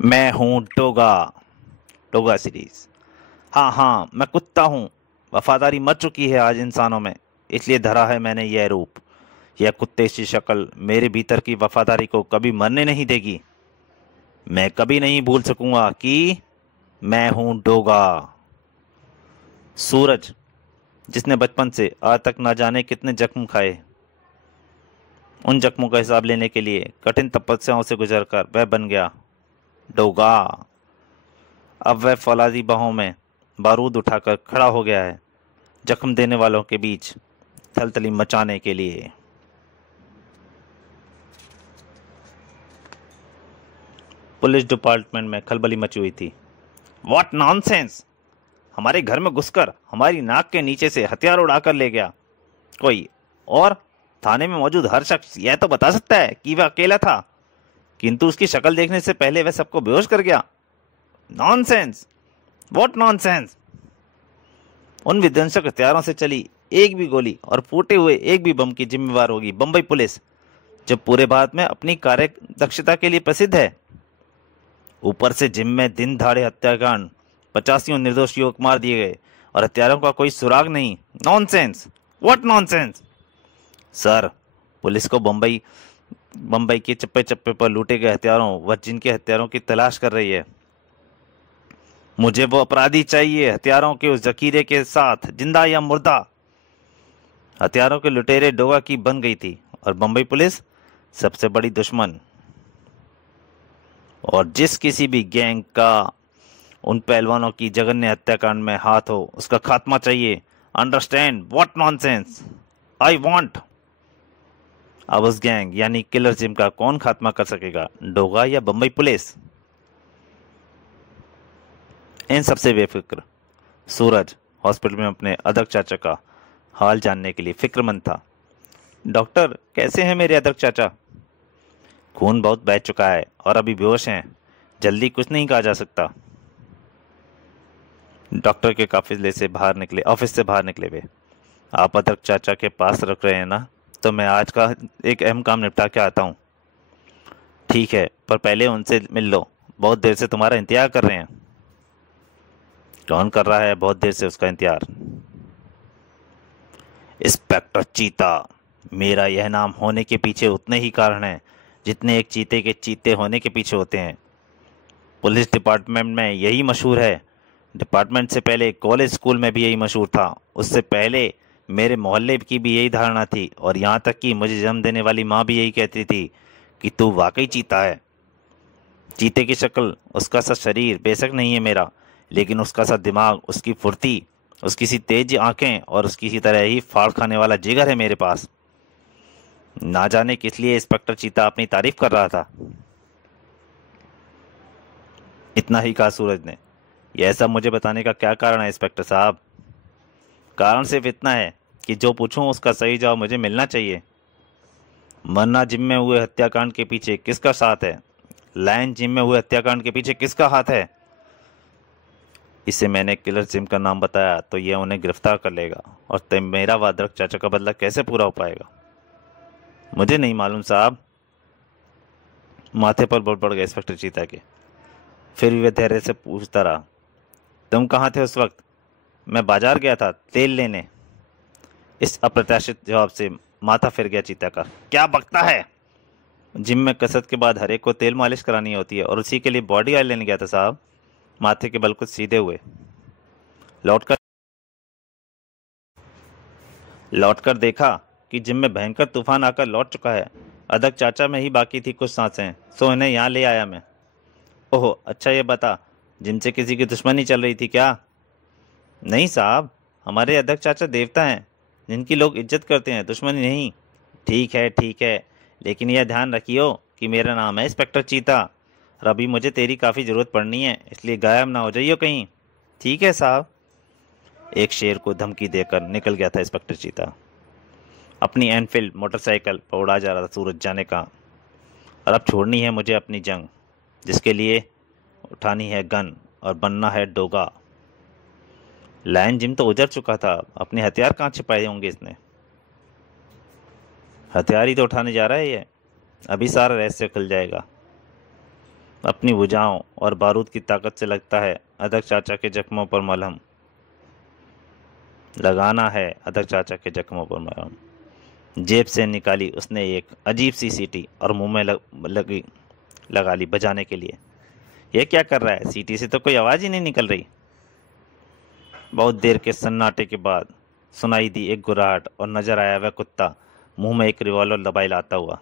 मैं हूँ toga. Toga series. हाँ हाँ, मैं कुत्ता हूँ। वफादारी मर चुकी है आज इंसानों में, इसलिए धरा है मैंने यह रूप। यह कुत्ते सी शक्ल मेरे भीतर की वफादारी को कभी मरने नहीं देगी। मैं कभी नहीं भूल सकूंगा कि मैं हूँ डोगा। सूरज, जिसने बचपन से आज तक ना जाने कितने जख्म खाए, उन जख्मों का हिसाब लेने के लिए कठिन तपस्याओं से गुजरकर वह बन गया डोगा। अब वह फौलादी बाहों में बारूद उठाकर खड़ा हो गया है, जख्म देने वालों के बीच थलथली मचाने के लिए। पुलिस डिपार्टमेंट में खलबली मची हुई थी। What nonsense! हमारे घर में घुसकर हमारी नाक के नीचे से हथियार उड़ाकर ले गया कोई, और थाने में मौजूद हर शख्स यह तो बता सकता है कि वह अकेला था, किंतु उसकी शक्ल देखने से पहले वह सबको बेहोश कर गया। नॉनसेंस! What nonsense! उन विध्वंसक हथियारों से चली एक भी गोली और फूटे हुए एक भी बम की जिम्मेवार होगी बंबई पुलिस, जो पूरे भारत में अपनी कार्य दक्षता के लिए प्रसिद्ध है। ऊपर से जिम में दिन दहाड़े हत्याकांड, 85 निर्दोष युवक मार दिए गए और हत्यारों का कोई सुराग नहीं। Nonsense! What nonsense! Sir, police को बंबई बंबई के चप्पे चप्पे पर लूटे गए हथियारों व जिनके हथियारों की तलाश कर रही है। मुझे वो अपराधी चाहिए, हथियारों के उस जखीरे के साथ, जिंदा या मुर्दा। हथियारों के लुटेरे डोगा की बन गई थी और बंबई पुलिस सबसे बड़ी दुश्मन। और जिस किसी भी गैंग का उन पहलवानों की जघन्य हत्याकांड में हाथ हो, उसका खात्मा चाहिए। Understand? What nonsense! I want. अब उस गैंग यानी किलर जिम का कौन खात्मा कर सकेगा, डोगा या बंबई पुलिस? इन सबसे बेफिक्र सूरज हॉस्पिटल में अपने अदरक चाचा का हाल जानने के लिए फिक्रमंद था। डॉक्टर, कैसे हैं मेरे अदरक चाचा? खून बहुत बह चुका है और अभी बेहोश हैं, जल्दी कुछ नहीं कहा जा सकता। डॉक्टर के काफिले से बाहर निकले, ऑफिस से बाहर निकले वे। आप अदरक चाचा के पास रख रहे हैं ना, तो मैं आज का एक अहम काम निपटा के आता हूँ। ठीक है, पर पहले उनसे मिल लो, बहुत देर से तुम्हारा इंतजार कर रहे हैं। कौन कर रहा है बहुत देर से उसका इंतजार? इंस्पेक्टर चीता। मेरा यह नाम होने के पीछे उतने ही कारण हैं जितने एक चीते के चीते होने के पीछे होते हैं। पुलिस डिपार्टमेंट में यही मशहूर है। डिपार्टमेंट से पहले कॉलेज स्कूल में भी यही मशहूर था। उससे पहले मेरे मोहल्ले की भी यही धारणा थी, और यहाँ तक कि मुझे जन्म देने वाली माँ भी यही कहती थी कि तू वाकई चीता है। चीते की शक्ल, उसका सा शरीर बेशक नहीं है मेरा, लेकिन उसका सा दिमाग, उसकी फुर्ती, उसकी सी तेज आंखें और उसकी सी तरह ही फाड़ खाने वाला जिगर है मेरे पास। ना जाने किस लिए इंस्पेक्टर चीता अपनी तारीफ कर रहा था। इतना ही कहा सूरज ने। यह सब मुझे बताने का क्या कारण है इंस्पेक्टर साहब? कारण सिर्फ इतना है कि जो पूछूं उसका सही जवाब मुझे मिलना चाहिए। मन्ना जिम में हुए हत्याकांड के पीछे किसका साथ है? लायन जिम में हुए हत्याकांड के पीछे किसका हाथ है? इसे मैंने किलर जिम का नाम बताया तो यह उन्हें गिरफ्तार कर लेगा, और तब मेरा व अदरक चाचा का बदला कैसे पूरा हो पाएगा? मुझे नहीं मालूम साहब। माथे पर बल पड़ गए इंस्पेक्टर चीता के। फिर भी वह धैर्य से पूछता रहा, तुम कहाँ थे उस वक्त? मैं बाजार गया था तेल लेने। इस अप्रत्याशित जवाब से माथा फिर गया चीता का। क्या बकता है? जिम में कसरत के बाद हर एक को तेल मालिश करानी होती है, और उसी के लिए बॉडी ऑयल लेने गया था साहब। माथे के बल कुछ सीधे हुए। लौटकर लौटकर देखा कि जिम में भयंकर तूफान आकर लौट चुका है। अदक चाचा में ही बाकी थी कुछ सांसें, सो इन्हें यहाँ ले आया मैं। ओह अच्छा, ये बता, जिम से किसी की दुश्मनी चल रही थी क्या? नहीं साहब, हमारे अदक चाचा देवता हैं जिनकी लोग इज्जत करते हैं, दुश्मनी नहीं। ठीक है, लेकिन यह ध्यान रखियो कि मेरा नाम है इंस्पेक्टर चीता, और अभी मुझे तेरी काफ़ी ज़रूरत पड़नी है, इसलिए गायब ना हो जाइयो कहीं। ठीक है साहब। एक शेर को धमकी देकर निकल गया था इंस्पेक्टर चीता। अपनी एनफील्ड मोटरसाइकिल पर उड़ा जा रहा था सूरज जाने का। और अब छोड़नी है मुझे अपनी जंग, जिसके लिए उठानी है गन और बनना है डोगा। लायन जिम तो उजड़ चुका था, अपने हथियार कहाँ छिपाए होंगे इसने? हथियार ही तो उठाने जा रहा है ये, अभी सारा रहस्य खुल जाएगा। अपनी भुजाओं और बारूद की ताकत से लगता है अदक चाचा के जख्मों पर मलहम। लगाना है अदक चाचा के जख्मों पर मलहम। जेब से निकाली उसने एक अजीब सी सीटी और मुंह में लगा ली बजाने के लिए। यह क्या कर रहा है? सीटी से तो कोई आवाज ही नहीं निकल रही। बहुत देर के सन्नाटे के बाद सुनाई दी एक गुर्राहट और नजर आया वह कुत्ता मुंह में एक रिवॉल्वर दबाए लाता हुआ।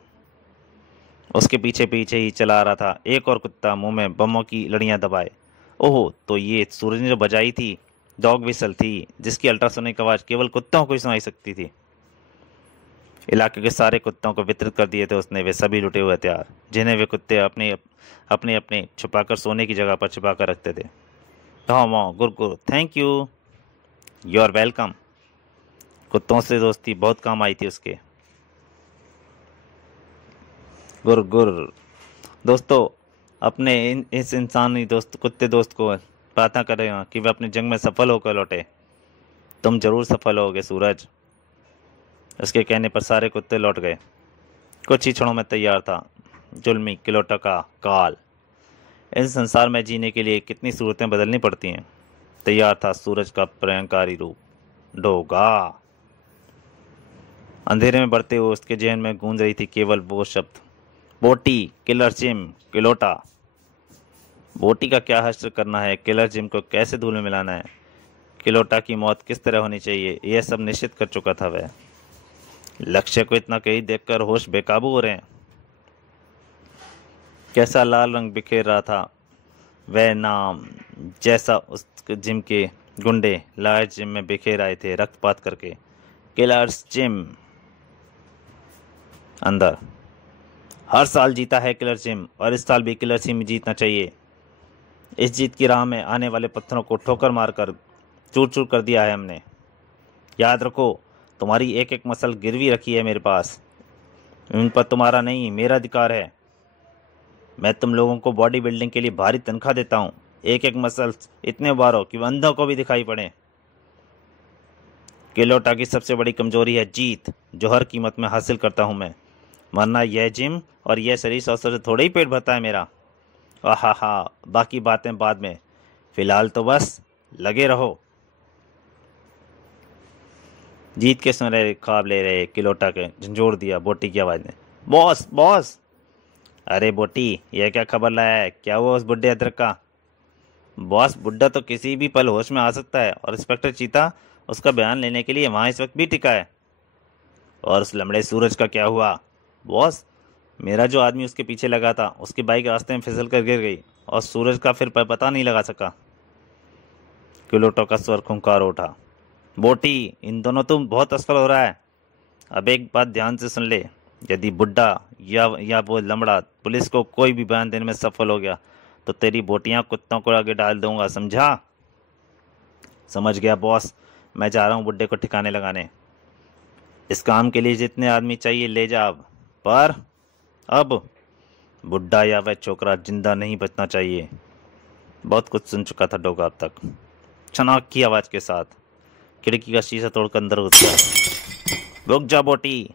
उसके पीछे पीछे ही चला आ रहा था एक और कुत्ता मुंह में बमों की लड़ियां दबाए। ओहो, तो ये सूरज ने जो बजाई थी डॉग विसल थी, जिसकी अल्ट्रासोनिक आवाज केवल कुत्तों को ही सुनाई सकती थी। इलाके के सारे कुत्तों को वितरित कर दिए थे उसने वे सभी लुटे हुए हथियार, जिन्हें वे कुत्ते अपने अपने अपने छुपाकर सोने की जगह पर छिपा कर रखते थे। धौमो गुर, thank you, you are welcome. कुत्तों से दोस्ती बहुत काम आई थी उसके। गुर गुर। दोस्तों, अपने इस इंसानी दोस्त कुत्ते दोस्त को प्रार्थना करें कि वे अपनी जंग में सफल होकर लौटे। तुम जरूर सफल होगे सूरज। उसके कहने पर सारे कुत्ते लौट गए। कुछ ही क्षणों में तैयार था जुल्मी किलोटा का काल। इस संसार में जीने के लिए कितनी सूरतें बदलनी पड़ती हैं। तैयार था सूरज का प्रलयंकारी रूप, डोगा। अंधेरे में बढ़ते हुए उसके जहन में गूंज रही थी केवल वो शब्द, बोटी, किलर जिम, किलोटा। बोटी का क्या हश्र करना है, किलर जिम को कैसे धूल में मिलाना है, किलोटा की मौत किस तरह होनी चाहिए, यह सब निश्चित कर चुका था वह। लक्ष्य को इतना कहीं देखकर होश बेकाबू हो रहे हैं। कैसा लाल रंग बिखेर रहा था वह नाम, जैसा उस जिम के गुंडे लार्ज जिम में बिखेर आए थे रक्तपात करके। Killers gym. अंदर, हर साल जीता है किलर जिम और इस साल भी किलर जिम जीतना चाहिए। इस जीत की राह में आने वाले पत्थरों को ठोकर मारकर चूर चूर कर दिया है हमने। याद रखो, तुम्हारी एक एक मसल गिरवी रखी है मेरे पास। उन पर तुम्हारा नहीं, मेरा अधिकार है। मैं तुम लोगों को बॉडी बिल्डिंग के लिए भारी तनख्वाह देता हूँ। एक एक मसल इतने उभारो कि अंधों को भी दिखाई पड़े। किलोटा की सबसे बड़ी कमजोरी है जीत, जो हर कीमत में हासिल करता हूँ मैं। वरना यह जिम और यह शरीर अवसर से थोड़ा ही पेट भरता है मेरा। आहा, बाकी बातें बाद में, फिलहाल तो बस लगे रहो। जीत के सुनहरे ख्वाब ले रहे किलोटा के झंझोर दिया बोटी की आवाज ने। Boss boss. अरे बोटी, यह क्या खबर लाया है? क्या हुआ उस बुढ़े अदरक का? बॉस, बुढ़ा तो किसी भी पल होश में आ सकता है और इंस्पेक्टर चीता उसका बयान लेने के लिए वहां इस वक्त भी टिका है। और उस लमड़े सूरज का क्या हुआ? बॉस, मेरा जो आदमी उसके पीछे लगा था उसकी बाइक रास्ते में फिसल कर गिर गई और सूरज का फिर पता नहीं लगा सका। किलोटो का स्वर खुंकार उठा। बोटी, इन दोनों तुम बहुत असफल हो रहा है। अब एक बात ध्यान से सुन ले, यदि बुड्ढा या वो लमड़ा पुलिस को कोई भी बयान देने में सफल हो गया तो तेरी बोटियां कुत्तों को आगे डाल दूंगा, समझा? समझ गया बॉस, मैं जा रहा हूँ बुड्ढे को ठिकाने लगाने। इस काम के लिए जितने आदमी चाहिए ले जा अब। पर अब बुड्ढा या वह छोकरा जिंदा नहीं बचना चाहिए। बहुत कुछ सुन चुका था डोगा अब तक। चनाक की आवाज के साथ खिड़की का शीशा तोड़कर अंदर घुस गया। रुक जा बोटी।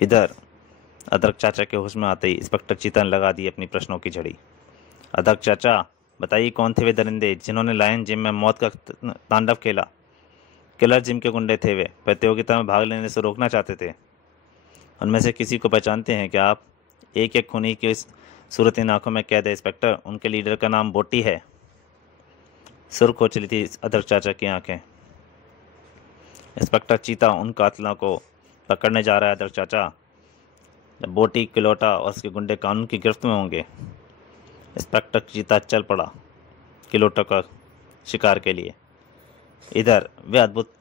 इधर। अदरक चाचा के होश में आते ही इंस्पेक्टर चीता ने लगा दी अपनी प्रश्नों की झड़ी। अदरक चाचा, बताइए कौन थे वे दरिंदे जिन्होंने लायन जिम में मौत का तांडव खेला? किलर जिम के गुंडे थे वे, प्रतियोगिता में भाग लेने से रोकना चाहते थे। उनमें से किसी को पहचानते हैं क्या आप? एक एक खूनी की सूरत इन आंखों में कैद है इंस्पेक्टर। उनके लीडर का नाम बोटी है। सुर्ख हो चली थी अदरक चाचा की आंखें। इंस्पेक्टर चीता उन कातलों को पकड़ने जा रहा है अदरक चाचा। जब बोटी, किलोटा और उसके गुंडे कानून की गिरफ्त में होंगे। इंस्पेक्टर चीता चल पड़ा किलोटा का शिकार के लिए। इधर वे अद्भुत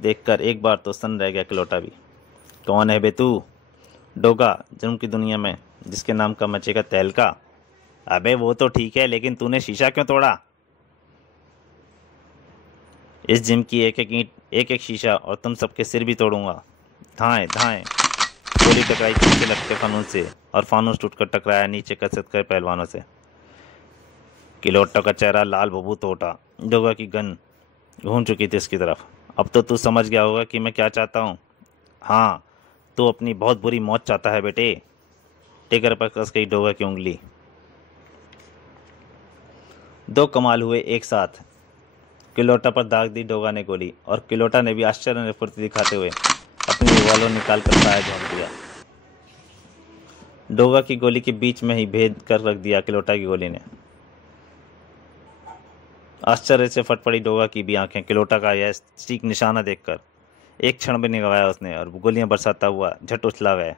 देखकर एक बार तो सन्न रह गया किलोटा भी। कौन है बे तू? डोगा, जुर्म की दुनिया में जिसके नाम का मचेगा तहलका। अबे वो तो ठीक है, लेकिन तूने शीशा क्यों तोड़ा? इस जिम की एक एक ईंट, एक एक शीशा और तुम सबके सिर भी तोड़ूंगा। धाएं धाएं। गोली टकराई पीछे लगते फानूस से और फानूस टूटकर टकराया नीचे कसरत कर पहलवानों से। किलोटा का चेहरा लाल बबूत हो उठा। डोगा की गन घूम चुकी थी उसकी तरफ। अब तो तू समझ गया होगा कि मैं क्या चाहता हूँ। हाँ, तू अपनी बहुत बुरी मौत चाहता है बेटे। टिकर पर कस गई डोगा की उंगली। दो कमाल हुए एक साथ। किलोटा पर दाग दी डोगा ने गोली, और किलोटा ने भी आश्चर्य ने फुर्ती दिखाते हुए अपनी रिवॉल्वर निकाल कर साया झोंक दिया। डोगा की गोली के बीच में ही भेद कर रख दिया किलोटा की गोली ने। आश्चर्य से फट पड़ी डोगा की भी आंखें किलोटा का यह ठीक निशाना देखकर। एक क्षण भी नहीं गवाया उसने, और गोलियां बरसाता हुआ झट उछला गया।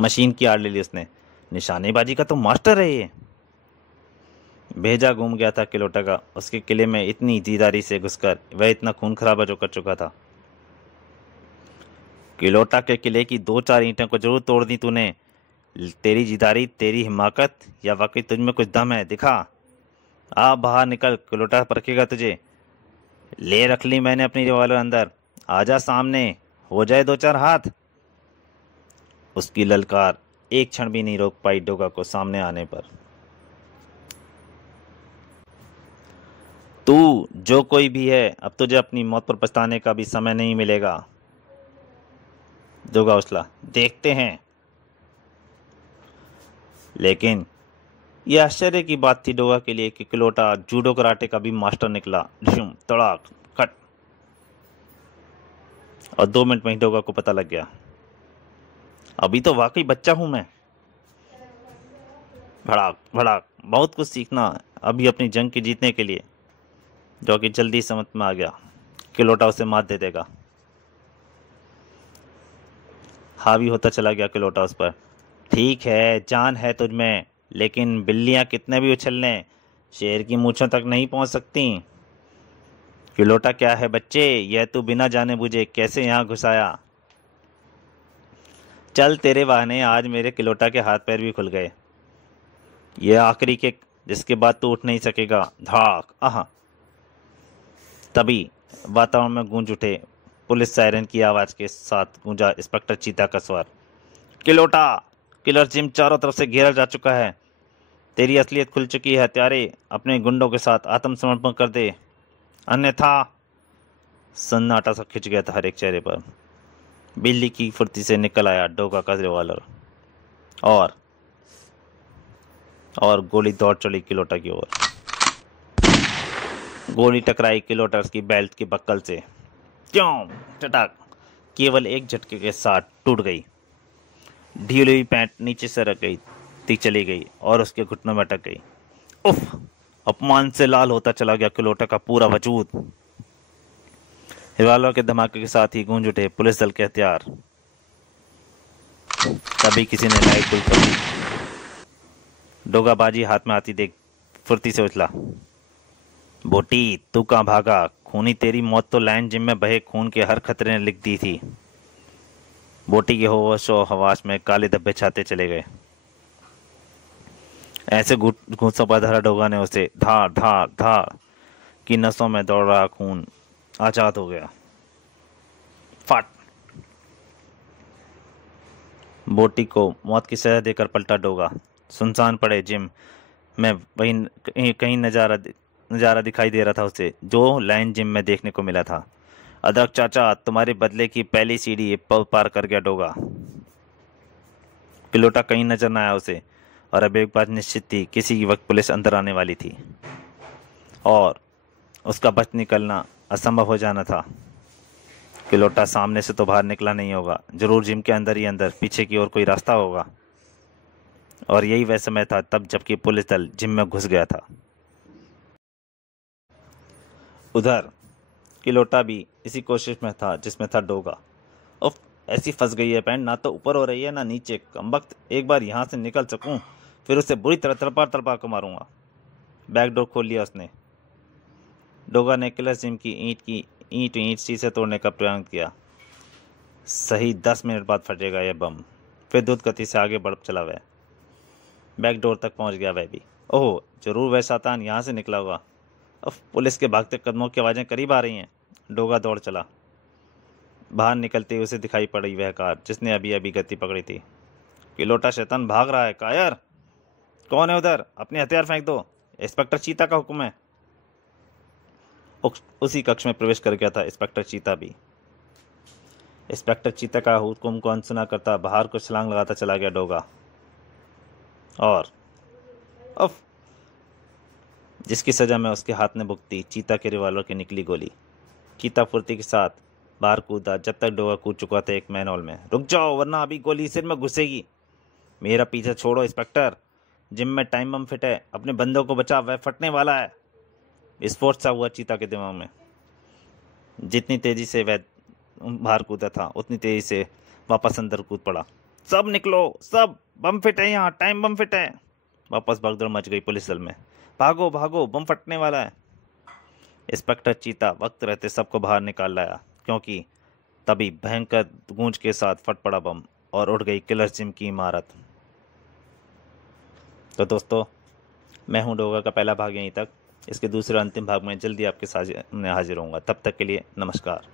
मशीन की आड़ ले ली उसने। निशानेबाजी का तो मास्टर है ये। भेजा घूम गया था किलोटा का। उसके किले में इतनी दीदारी से घुसकर वह इतना खून खराबा जो कर चुका था। किलोटा के किले की 2-4 ईंटों को जरूर तोड़ दी तूने। तेरी जिदारी, तेरी हिमाकत, या वाकई तुझ में कुछ दम है? दिखा। आ बाहर निकल, किलोटा परखेगा तुझे। ले रख ली मैंने अपनी रिवॉल्वर अंदर। आजा सामने, हो जाए 2-4 हाथ। उसकी ललकार एक क्षण भी नहीं रोक पाई डोगा को सामने आने पर। तू जो कोई भी है, अब तुझे अपनी मौत पर पछताने का भी समय नहीं मिलेगा। डोगा उछला। देखते हैं। लेकिन यह आश्चर्य की बात थी डोगा के लिए कि किलोटा जूडो कराटे का भी मास्टर निकला। झुम तड़ाक कट, और 2 मिनट में ही डोगा को पता लग गया, अभी तो वाकई बच्चा हूं मैं। भड़ाक भड़ाक, बहुत कुछ सीखना अभी अपनी जंग की जीतने के लिए। जो कि जल्दी समझ में आ गया, किलोटा उसे मात दे देगा। हावी होता चला गया किलोटा उस पर। ठीक है, जान है तुझ में, लेकिन बिल्लियां कितने भी उछल लें, शेर की मूंछों तक नहीं पहुंच सकती। किलोटा क्या है बच्चे, यह तू बिना जाने बुझे कैसे यहां घुस आया? चल तेरे बहाने आज मेरे किलोटा के हाथ पैर भी खुल गए। यह आखिरी किक, जिसके बाद तू उठ नहीं सकेगा। धाक आह। तभी वातावरण में गूंज उठे पुलिस सायरन की आवाज के साथ गूंजा इंस्पेक्टर चीता का स्वर। किलोटा, किलर जिम चारों तरफ से घेरा जा चुका है। तेरी असलियत खुल चुकी है। हत्यारे अपने गुंडों के साथ आत्मसमर्पण कर दे, अन्यथा। सन्नाटा सा खिंच गया था हर एक चेहरे पर। बिल्ली की फुर्ती से निकल आया डोगा का रिवॉल्वर, और गोली दौड़ चली किलोटा की ओर। गोली टकराई किलोटा की बेल्ट की बक्कल से। क्यों चटाक, केवल एक झटके के साथ टूट गई। ढीली हुई पैंट नीचे से रख गई थी, चली गई और उसके घुटनों में अटक गई। उफ! अपमान से लाल होता चला गया किलोटा का पूरा वजूद। रिवॉल्वर के धमाके के साथ ही गूंज उठे पुलिस दल के हथियार। तभी किसी ने लाइट गुल कर दी। डोगा बाजी हाथ में आती देख फुर्ती से उछला। बोटी, तू कहाँ भागा? खूनी तेरी मौत तो लाइन जिम में बहे खून के हर खतरे ने लिख दी थी। बोटी के होशो हवास में काले धब्बे छाते चले गए। ऐसे घूंसों पर धरा डोगा ने उसे धार धार धार की नसों में दौड़ रहा खून आजाद हो गया। फट! बोटी को मौत की सजा देकर पलटा डोगा। सुनसान पड़े जिम में वही कहीं नजारा दिखाई दे रहा था उसे, जो लाइन जिम में देखने को मिला था। अदरक चाचा, तुम्हारे बदले की पहली सीढ़ी पार कर गया डोगा। किलोटा कहीं नजर न आया उसे, और अब एक बात निश्चित थी, किसी वक्त पुलिस अंदर आने वाली थी और उसका बच निकलना असंभव हो जाना था। किलोटा सामने से तो बाहर निकला नहीं होगा, जरूर जिम के अंदर ही अंदर पीछे की ओर कोई रास्ता होगा। और यही वह समय था तब जबकि पुलिस दल जिम में घुस गया था। उधर किलोटा भी इसी कोशिश में था जिसमें था डोगा। उफ! ऐसी फंस गई है पैंट, ना तो ऊपर हो रही है ना नीचे। कमबख्त, एक बार यहाँ से निकल सकूं फिर उसे बुरी तरह तड़पा कर मारूंगा। बैक डोर खोल लिया उसने। डोगा ने किलर जिम की ईंट शीशे तोड़ने का प्रयास किया। सही 10 मिनट बाद फटेगा यह बम। फिर द्रुत गति से आगे बढ़ चला वह। बैक डोर तक पहुंच गया वह भी। ओह, जरूर वह शैतान यहाँ से निकला होगा। अब पुलिस के भागते कदमों की आवाज़ें करीब आ रही हैं। डोगा दौड़ चला। बाहर निकलते ही उसे दिखाई पड़ी वह कार जिसने अभी अभी गति पकड़ी थी। किलोटा शैतान भाग रहा है। कायर, कौन है उधर? अपने हथियार फेंक दो, इंस्पेक्टर चीता का हुक्म है। उसी कक्ष में प्रवेश कर गया था इंस्पेक्टर चीता भी। इंस्पेक्टर चीता का हुक्म को अनसुना करता बाहर को छलांग लगाता चला गया डोगा। और उफ, जिसकी सजा में उसके हाथ ने भुगती चीता के रिवॉल्वर की निकली गोली। चीता फुर्ती के साथ बाहर कूदा जब तक डोगा कूद चुका था एक मैनहोल में। रुक जाओ वरना अभी गोली सिर में घुसेगी। मेरा पीछा छोड़ो इंस्पेक्टर, जिम में टाइम बम फिट है, अपने बंदों को बचा, वह फटने वाला है। विस्फोट सा हुआ चीता के दिमाग में। जितनी तेजी से वह बाहर कूदा था उतनी तेजी से वापस अंदर कूद पड़ा। सब निकलो, सब, बम फिट है यहाँ, टाइम बम फिट है। वापस भगदड़ मच गई पुलिस दल में। भागो भागो, बम फटने वाला है। इंस्पेक्टर चीता वक्त रहते सबको बाहर निकाल लाया, क्योंकि तभी भयंकर गूंज के साथ फट पड़ा बम और उड़ गई किलर जिम की इमारत। तो दोस्तों, मैं हूं डोगा का पहला भाग यहीं तक। इसके दूसरे अंतिम भाग में जल्दी आपके सामने हाजिर होऊंगा। तब तक के लिए नमस्कार।